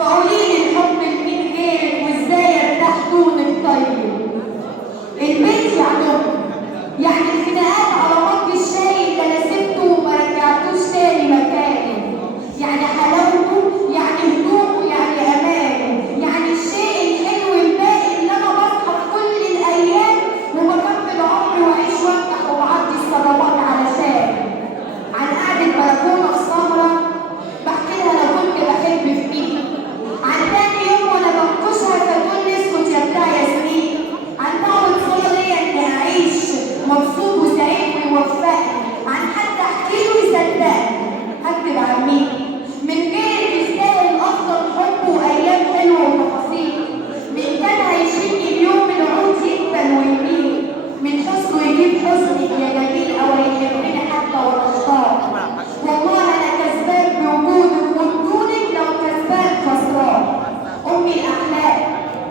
فقوليلي الحب لمين غيرك وازاي ارتاح دونك طيب؟ البيت يا عم يعني الخناقات على مج الشاي ده انا سبته وما رجعتوش تاني مكانه، يعني حلاوته يعني هدوءه يعني امانه، يعني الشيء الحلو الباقي اللي انا بصحى في كل الايام وبكمل عمري واعيش وانجح وبعدي الصدمات علشان عن قعدة بلكونة في سهرة بحكي لها انا كنت بحب في مين، عن تاني يوم وانا بنكشها فتقول لي اسكت يا بتاع ياسمين، عن دعوة صلاة ليا اني اعيش مبسوط وسعيد ويوفقني، عن حد احكي له يصدقني هكدب عن مين؟ من غيرك يستاهل افضل حب وايام حلوه وتفاصيل، من كان هيشيلني اليوم العود يقبل ويميل، من حسنه يجيب حزنك يا جميل او يحبني حتى وانا اشتاق، والله انا كسبان بوجودك وبدونك لو كسبان خسران، امي الاحلام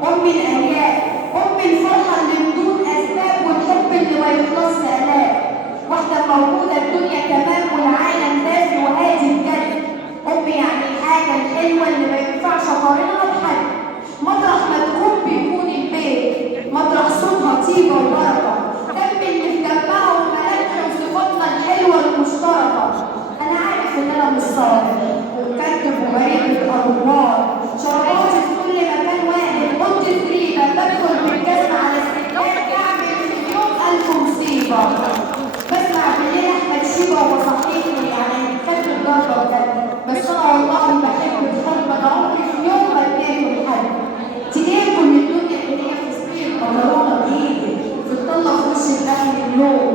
امي الايام امي الفرحه اللي بدون اسباب والحب اللي ما يخلصش الام، واحده موجوده الدنيا تمام والعالم دافي وهادي بجد، امي يعني الحاجه الحلوه اللي ما ينفعش اقارنها بحد، مطرح ما تكون بيكون البيت، مطرح صوتها طيبه وبركه، دم اللي في جنبها وملامحها وصفاتنا الحلوه المشتركه، انا عارف ان انا مش صادق ومكتب وبريد الادوار، شرباتي في كل مكان واحد، اوضتي فريده بدخل بالجزمه على السجاد اعمل في اليوم 1000 مصيبه، بسمع بالليل احمد شيبه وبصحيني يعني كاتب ضربه بجد، بس انا والله بحب الحب انا عمري في يوم ما اديته لحد، تجيكم من الدنيا اللي هي في سرير مضروبه بايدي في الطله في وش الاهل اليوم